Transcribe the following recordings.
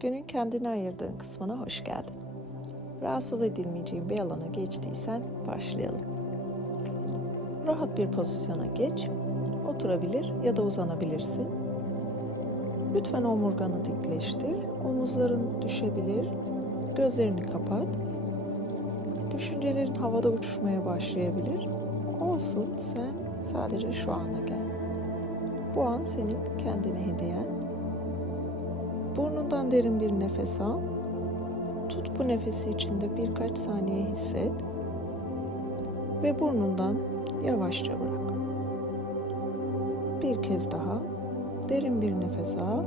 Günün kendine ayırdığın kısmına hoş geldin. Rahatsız edilmeyeceğin bir alana geçtiysen başlayalım. Rahat bir pozisyona geç, oturabilir ya da uzanabilirsin. Lütfen omurganı dikleştir, omuzların düşebilir, gözlerini kapat. Düşüncelerin havada uçuşmaya başlayabilir. Olsun sen sadece şu ana gel. Bu an senin kendine hediyen. Burnundan derin bir nefes al. Tut bu nefesi içinde birkaç saniye hisset. Ve burnundan yavaşça bırak. Bir kez daha derin bir nefes al.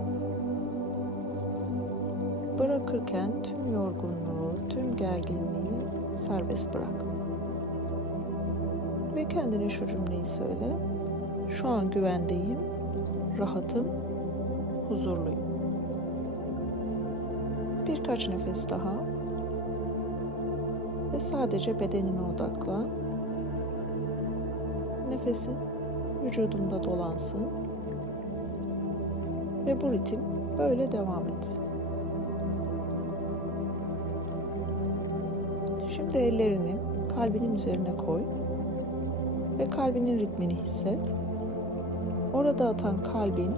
Bırakırken tüm yorgunluğu, tüm gerginliği serbest bırak. Ve kendine şu cümleyi söyle. Şu an güvendeyim, rahatım, huzurluyum. Birkaç nefes daha. Ve sadece bedenine odaklan. Nefesin vücudunda dolansın. Ve bu ritim böyle devam etsin. Şimdi ellerini kalbinin üzerine koy ve kalbinin ritmini hisset. Orada atan kalbin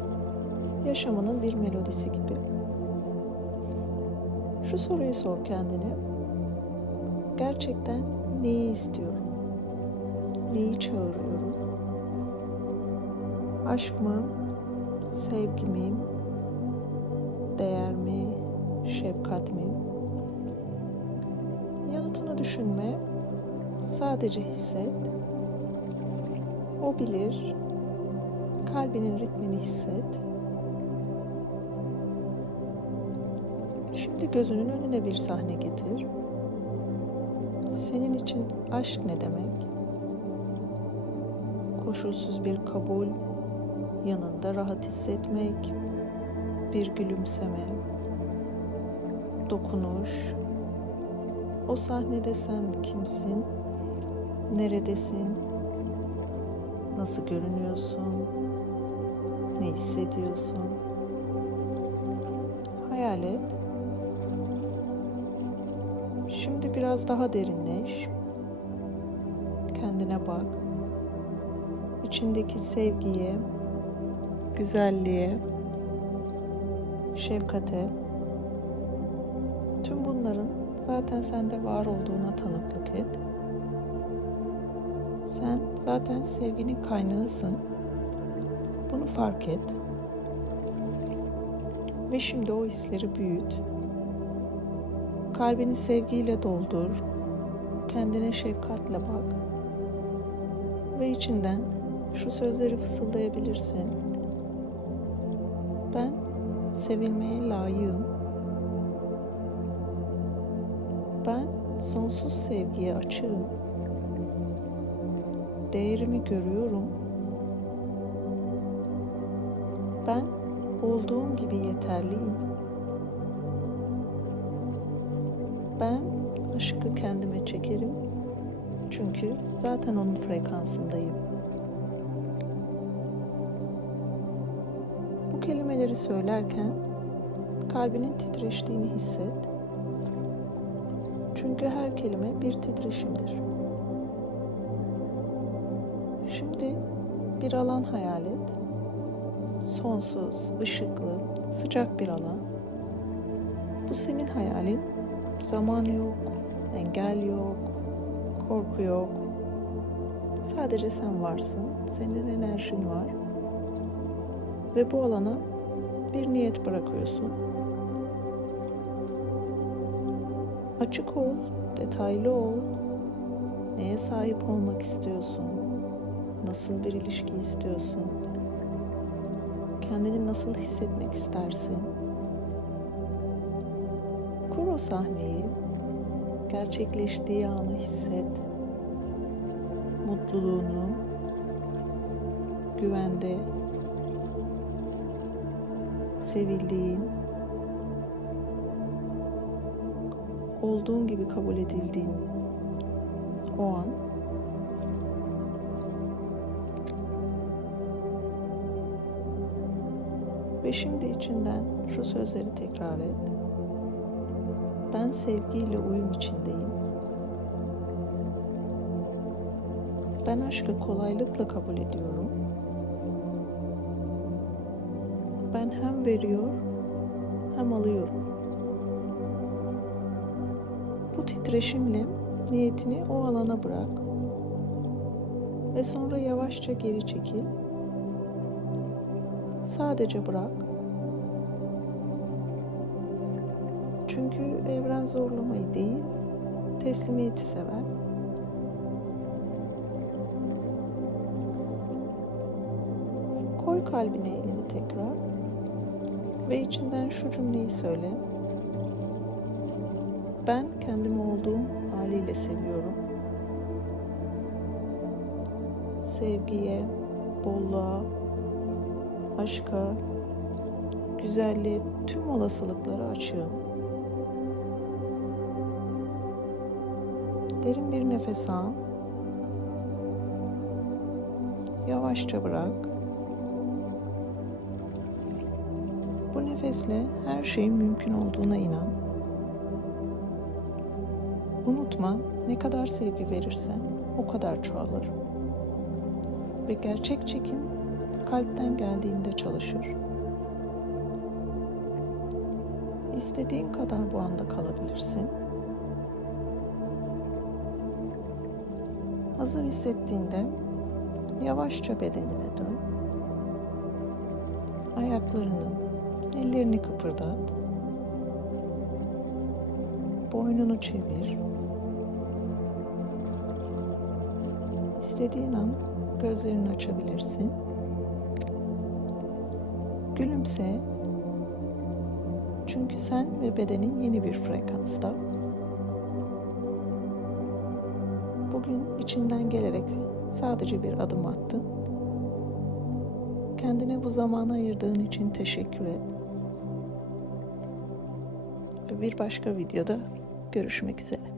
yaşamının bir melodisi gibi. Şu soruyu sor kendine. Gerçekten neyi istiyorum? Neyi çağırıyorum? Aşk mı? Sevgi mi? Değer mi? Şefkat mi? Yanıtını düşünme. Sadece hisset. O bilir. Kalbinin ritmini hisset. Şimdi gözünün önüne bir sahne getir. Senin için aşk ne demek? Koşulsuz bir kabul, yanında rahat hissetmek, bir gülümseme, dokunuş. O sahnede sen kimsin? Neredesin? Nasıl görünüyorsun? Ne hissediyorsun? Hayal et. Şimdi biraz daha derinleş. Kendine bak. İçindeki sevgiye, güzelliğe, şefkate, tüm bunların zaten sende var olduğuna tanıklık et. Sen zaten sevginin kaynağısın. Bunu fark et. Ve şimdi o hisleri büyüt. Kalbini sevgiyle doldur. Kendine şefkatle bak. Ve içinden şu sözleri fısıldayabilirsin. Ben sevilmeye layığım. Ben sonsuz sevgiye açığım. Değerimi görüyorum. Ben olduğum gibi yeterliyim. Ben aşkı kendime çekerim. Çünkü zaten onun frekansındayım. Bu kelimeleri söylerken kalbinin titreştiğini hisset. Çünkü her kelime bir titreşimdir. Şimdi bir alan hayal et. Sonsuz, ışıklı, sıcak bir alan. Bu senin hayalin. Zaman yok, engel yok, korku yok. Sadece sen varsın, senin enerjin var. Ve bu alana bir niyet bırakıyorsun. Açık ol, detaylı ol. Neye sahip olmak istiyorsun? Nasıl bir ilişki istiyorsun? Kendini nasıl hissetmek istersin? O sahneyi. Gerçekleştiği anı hisset. Mutluluğunu, güvende, sevildiğin, olduğun gibi kabul edildiğin o an ve şimdi içinden şu sözleri tekrar et. Ben sevgiyle uyum içindeyim. Ben aşkı kolaylıkla kabul ediyorum. Ben hem veriyor hem alıyorum. Bu titreşimle niyetini o alana bırak ve sonra yavaşça geri çekil. Sadece bırak. Çünkü evren zorlamayı değil, teslimiyeti sever. Koy kalbine elini tekrar ve içinden şu cümleyi söyle. Ben kendimi olduğum haliyle seviyorum. Sevgiye, bolluğa, aşka, güzelliğe, tüm olasılıklara açığım. Derin bir nefes al. Yavaşça bırak. Bu nefesle her şeyin mümkün olduğuna inan. Unutma, ne kadar sevgi verirsen o kadar çoğalır. Ve gerçek çekim kalpten geldiğinde çalışır. İstediğin kadar bu anda kalabilirsin. Hazır hissettiğinde yavaşça bedenine dön. Ayaklarını, ellerini kıpırdat. Boynunu çevir. İstediğin an gözlerini açabilirsin. Gülümse. Çünkü sen ve bedenin yeni bir frekansta. Bugün içinden gelerek sadece bir adım attın. Kendine bu zamanı ayırdığın için teşekkür et. Bir başka videoda görüşmek üzere.